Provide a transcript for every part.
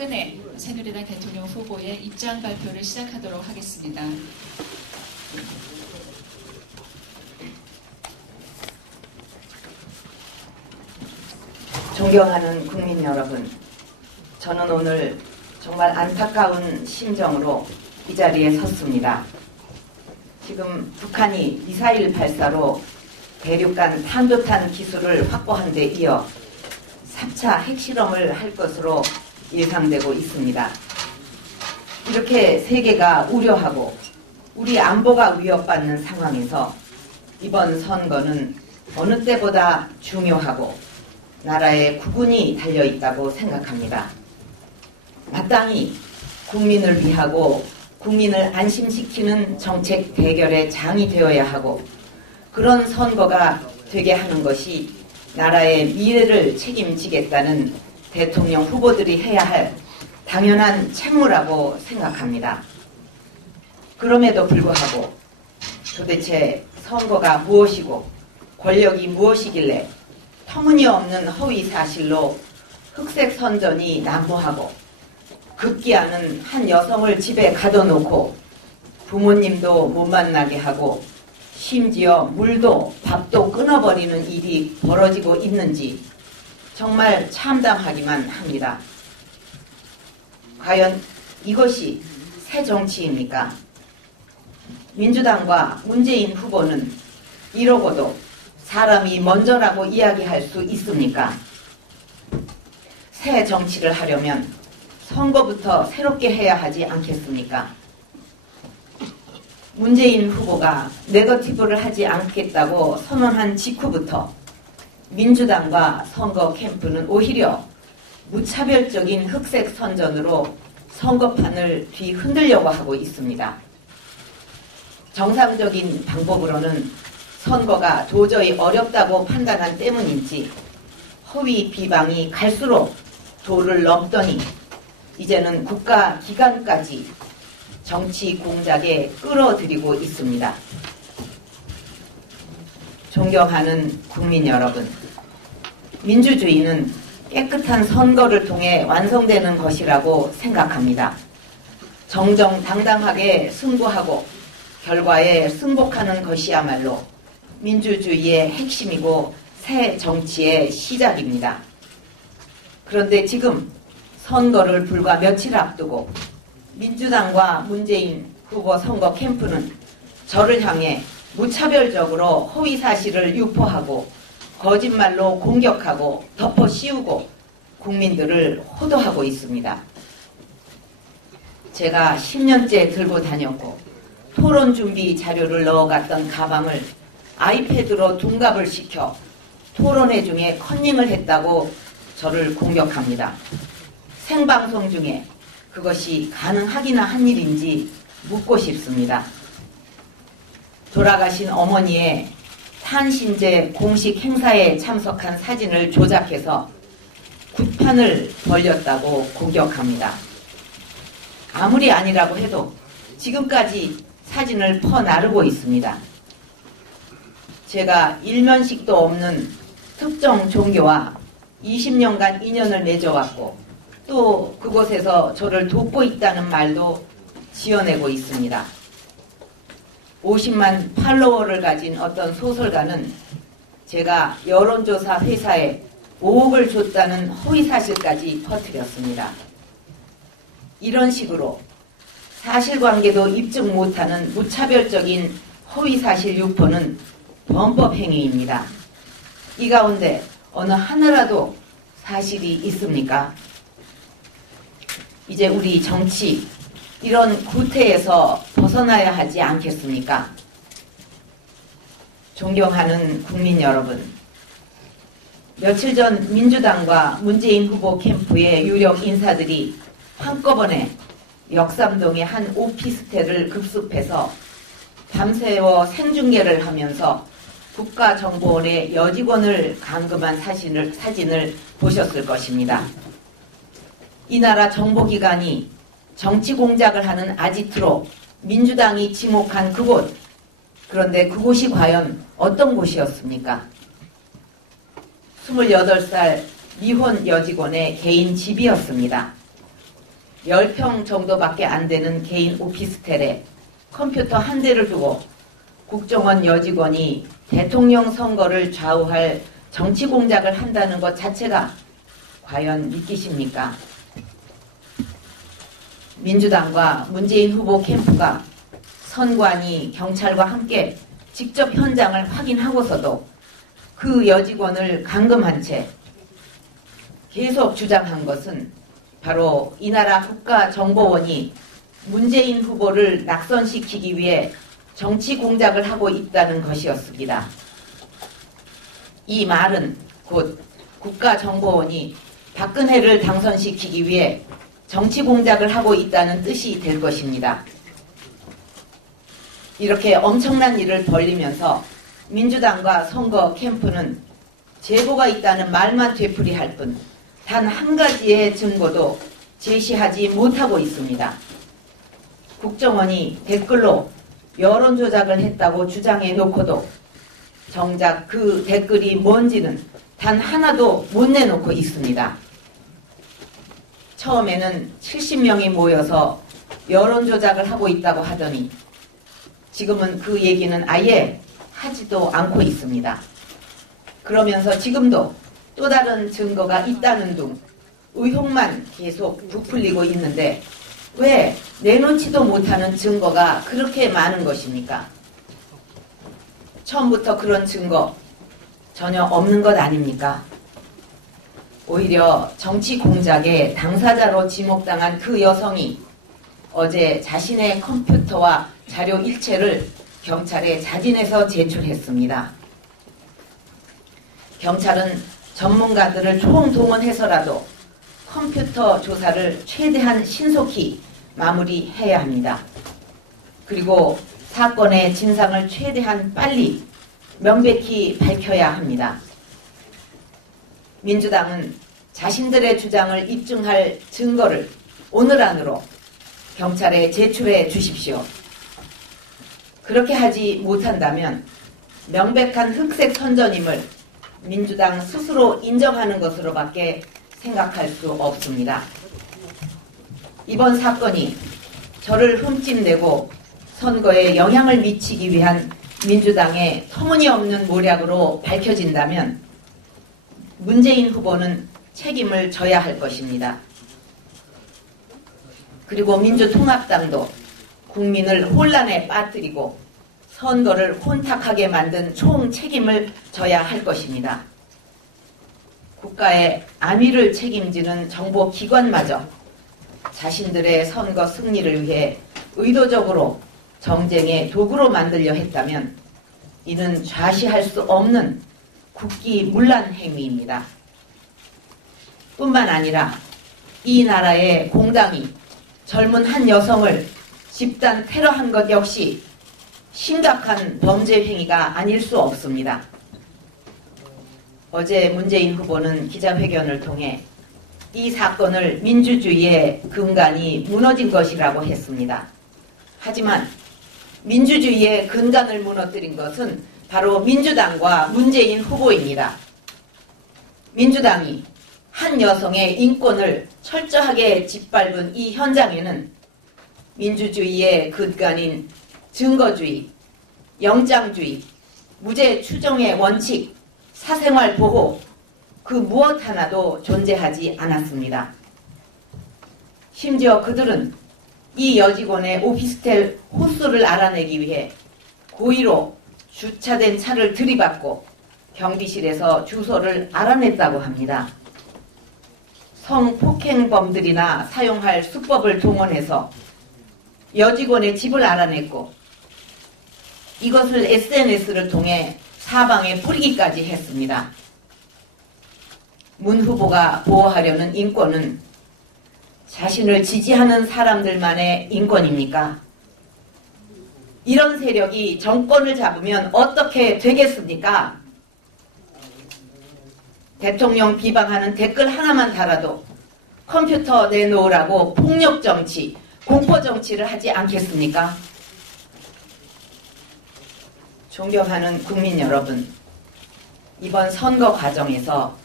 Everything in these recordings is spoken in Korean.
박근혜 새누리당 대통령 후보의 입장 발표를 시작하도록 하겠습니다. 존경하는 국민 여러분, 저는 오늘 정말 안타까운 심정으로 이 자리에 섰습니다. 지금 북한이 미사일 발사로 대륙간 탄도탄 기술을 확보한 데 이어 3차 핵실험을 할 것으로 예상되고 있습니다. 이렇게 세계가 우려하고 우리 안보가 위협받는 상황에서 이번 선거는 어느 때보다 중요하고 나라의 국운이 달려있다고 생각합니다. 마땅히 국민을 위하고 국민을 안심시키는 정책 대결의 장이 되어야 하고 그런 선거가 되게 하는 것이 나라의 미래를 책임지겠다는 대통령 후보들이 해야 할 당연한 책무라고 생각합니다. 그럼에도 불구하고 도대체 선거가 무엇이고 권력이 무엇이길래 터무니없는 허위 사실로 흑색 선전이 난무하고 급기야는 한 여성을 집에 가둬놓고 부모님도 못 만나게 하고 심지어 물도 밥도 끊어버리는 일이 벌어지고 있는지 정말 참담하기만 합니다. 과연 이것이 새 정치입니까? 민주당과 문재인 후보는 이러고도 사람이 먼저라고 이야기할 수 있습니까? 새 정치를 하려면 선거부터 새롭게 해야 하지 않겠습니까? 문재인 후보가 네거티브를 하지 않겠다고 선언한 직후부터 민주당과 선거 캠프는 오히려 무차별적인 흑색 선전으로 선거판을 뒤흔들려고 하고 있습니다. 정상적인 방법으로는 선거가 도저히 어렵다고 판단한 때문인지 허위 비방이 갈수록 도를 넘더니 이제는 국가기관까지 정치 공작에 끌어들이고 있습니다. 존경하는 국민 여러분, 민주주의는 깨끗한 선거를 통해 완성되는 것이라고 생각합니다. 정정당당하게 승부하고 결과에 승복하는 것이야말로 민주주의의 핵심이고 새 정치의 시작입니다. 그런데 지금 선거를 불과 며칠 앞두고 민주당과 문재인 후보 선거 캠프는 저를 향해 무차별적으로 허위 사실을 유포하고 거짓말로 공격하고 덮어 씌우고 국민들을 호도하고 있습니다. 제가 10년째 들고 다녔고 토론 준비 자료를 넣어갔던 가방을 아이패드로 둔갑을 시켜 토론회 중에 컨닝을 했다고 저를 공격합니다. 생방송 중에 그것이 가능하기나 한 일인지 묻고 싶습니다. 돌아가신 어머니의 탄신제 공식 행사에 참석한 사진을 조작해서 굿판을 벌렸다고 공격합니다. 아무리 아니라고 해도 지금까지 사진을 퍼나르고 있습니다. 제가 일면식도 없는 특정 종교와 20년간 인연을 맺어왔고 또 그곳에서 저를 돕고 있다는 말도 지어내고 있습니다. 50만 팔로워를 가진 어떤 소설가는 제가 여론조사 회사에 5억을 줬다는 허위사실까지 퍼뜨렸습니다. 이런 식으로 사실관계도 입증 못하는 무차별적인 허위사실 유포는 범법행위입니다. 이 가운데 어느 하나라도 사실이 있습니까? 이제 우리 정치 이런 구태에서 벗어나야 하지 않겠습니까? 존경하는 국민 여러분, 며칠 전 민주당과 문재인 후보 캠프의 유력 인사들이 한꺼번에 역삼동의 한 오피스텔을 급습해서 밤새워 생중계를 하면서 국가정보원의 여직원을 감금한 사진을 보셨을 것입니다. 이 나라 정보기관이 정치 공작을 하는 아지트로 민주당이 지목한 그곳, 그런데 그곳이 과연 어떤 곳이었습니까? 28살 미혼 여직원의 개인 집이었습니다. 10평 정도밖에 안 되는 개인 오피스텔에 컴퓨터 한 대를 두고 국정원 여직원이 대통령 선거를 좌우할 정치 공작을 한다는 것 자체가 과연 믿기십니까? 민주당과 문재인 후보 캠프가 선관위, 경찰과 함께 직접 현장을 확인하고서도 그 여직원을 감금한 채 계속 주장한 것은 바로 이 나라 국가정보원이 문재인 후보를 낙선시키기 위해 정치 공작을 하고 있다는 것이었습니다. 이 말은 곧 국가정보원이 박근혜를 당선시키기 위해 정치 공작을 하고 있다는 뜻이 될 것입니다. 이렇게 엄청난 일을 벌리면서 민주당과 선거 캠프는 제보가 있다는 말만 되풀이할 뿐 단 한 가지의 증거도 제시하지 못하고 있습니다. 국정원이 댓글로 여론조작을 했다고 주장해 놓고도 정작 그 댓글이 뭔지는 단 하나도 못 내놓고 있습니다. 처음에는 70명이 모여서 여론조작을 하고 있다고 하더니 지금은 그 얘기는 아예 하지도 않고 있습니다. 그러면서 지금도 또 다른 증거가 있다는 둥 의혹만 계속 부풀리고 있는데 왜 내놓지도 못하는 증거가 그렇게 많은 것입니까? 처음부터 그런 증거 전혀 없는 것 아닙니까? 오히려 정치 공작의 당사자로 지목당한 그 여성이 어제 자신의 컴퓨터와 자료 일체를 경찰에 자진해서 제출했습니다. 경찰은 전문가들을 총동원해서라도 컴퓨터 조사를 최대한 신속히 마무리해야 합니다. 그리고 사건의 진상을 최대한 빨리 명백히 밝혀야 합니다. 민주당은 자신들의 주장을 입증할 증거를 오늘 안으로 경찰에 제출해 주십시오. 그렇게 하지 못한다면 명백한 흑색 선전임을 민주당 스스로 인정하는 것으로밖에 생각할 수 없습니다. 이번 사건이 저를 흠집내고 선거에 영향을 미치기 위한 민주당의 터무니없는 모략으로 밝혀진다면 문재인 후보는 책임을 져야 할 것입니다. 그리고 민주통합당도 국민을 혼란에 빠뜨리고 선거를 혼탁하게 만든 총 책임을 져야 할 것입니다. 국가의 안위를 책임지는 정보기관마저 자신들의 선거 승리를 위해 의도적으로 정쟁의 도구로 만들려 했다면 이는 좌시할 수 없는 국기문란 행위입니다. 뿐만 아니라 이 나라의 공당이 젊은 한 여성을 집단 테러한 것 역시 심각한 범죄 행위가 아닐 수 없습니다. 어제 문재인 후보는 기자회견을 통해 이 사건을 민주주의의 근간이 무너진 것이라고 했습니다. 하지만 민주주의의 근간을 무너뜨린 것은 바로 민주당과 문재인 후보입니다. 민주당이 한 여성의 인권을 철저하게 짓밟은 이 현장에는 민주주의의 근간인 증거주의, 영장주의, 무죄 추정의 원칙, 사생활 보호, 그 무엇 하나도 존재하지 않았습니다. 심지어 그들은 이 여직원의 오피스텔 호수를 알아내기 위해 고의로 주차된 차를 들이받고 경비실에서 주소를 알아냈다고 합니다. 성폭행범들이나 사용할 수법을 동원해서 여직원의 집을 알아냈고 이것을 SNS를 통해 사방에 뿌리기까지 했습니다. 문 후보가 보호하려는 인권은 자신을 지지하는 사람들만의 인권입니까? 이런 세력이 정권을 잡으면 어떻게 되겠습니까? 대통령 비방하는 댓글 하나만 달아도 컴퓨터 내놓으라고 폭력정치, 공포정치를 하지 않겠습니까? 존경하는 국민 여러분, 이번 선거 과정에서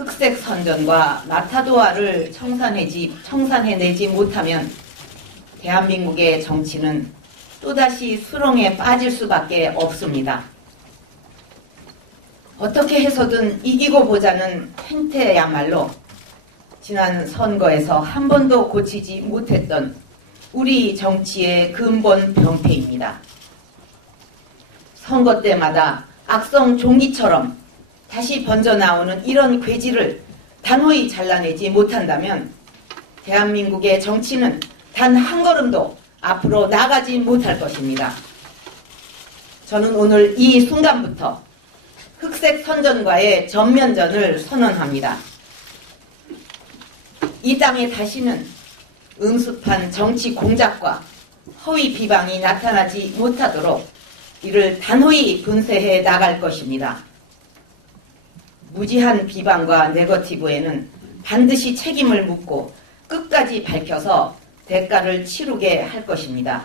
흑색 선전과 마타도아를 청산해내지 못하면 대한민국의 정치는 또다시 수렁에 빠질 수밖에 없습니다. 어떻게 해서든 이기고 보자는 행태야말로 지난 선거에서 한 번도 고치지 못했던 우리 정치의 근본 병폐입니다. 선거 때마다 악성 종기처럼 다시 번져나오는 이런 괴지를 단호히 잘라내지 못한다면 대한민국의 정치는 단 한 걸음도 앞으로 나가지 못할 것입니다. 저는 오늘 이 순간부터 흑색 선전과의 전면전을 선언합니다. 이 땅에 다시는 음습한 정치 공작과 허위 비방이 나타나지 못하도록 이를 단호히 분쇄해 나갈 것입니다. 무지한 비방과 네거티브에는 반드시 책임을 묻고 끝까지 밝혀서 대가를 치르게 할 것입니다.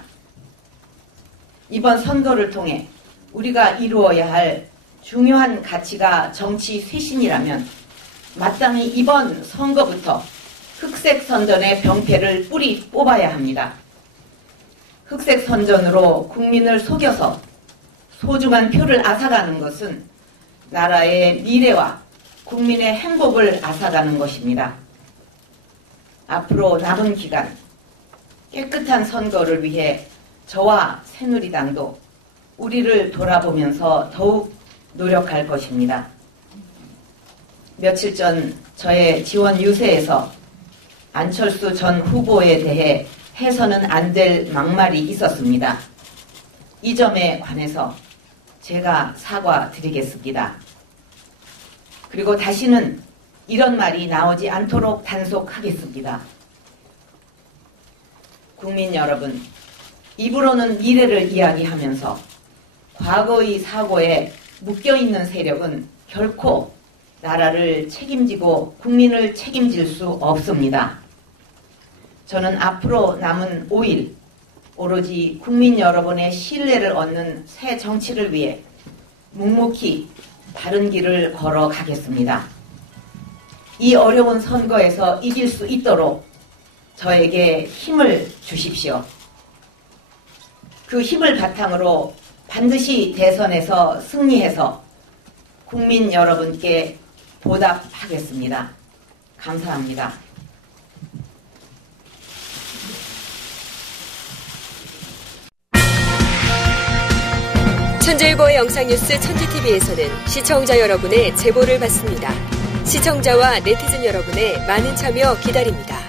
이번 선거를 통해 우리가 이루어야 할 중요한 가치가 정치 쇄신이라면 마땅히 이번 선거부터 흑색 선전의 병폐를 뿌리 뽑아야 합니다. 흑색 선전으로 국민을 속여서 소중한 표를 앗아가는 것은 나라의 미래와 국민의 행복을 앗아가는 것입니다. 앞으로 남은 기간 깨끗한 선거를 위해 저와 새누리당도 우리를 돌아보면서 더욱 노력할 것입니다. 며칠 전 저의 지원 유세에서 안철수 전 후보에 대해 해서는 안 될 막말이 있었습니다. 이 점에 관해서 제가 사과드리겠습니다. 그리고 다시는 이런 말이 나오지 않도록 단속하겠습니다. 국민 여러분, 입으로는 미래를 이야기하면서 과거의 사고에 묶여있는 세력은 결코 나라를 책임지고 국민을 책임질 수 없습니다. 저는 앞으로 남은 5일 오로지 국민 여러분의 신뢰를 얻는 새 정치를 위해 묵묵히 바른 길을 걸어가겠습니다. 이 어려운 선거에서 이길 수 있도록 저에게 힘을 주십시오. 그 힘을 바탕으로 반드시 대선에서 승리해서 국민 여러분께 보답하겠습니다. 감사합니다. 천재일보의 영상뉴스 천지TV에서는 시청자 여러분의 제보를 받습니다. 시청자와 네티즌 여러분의 많은 참여 기다립니다.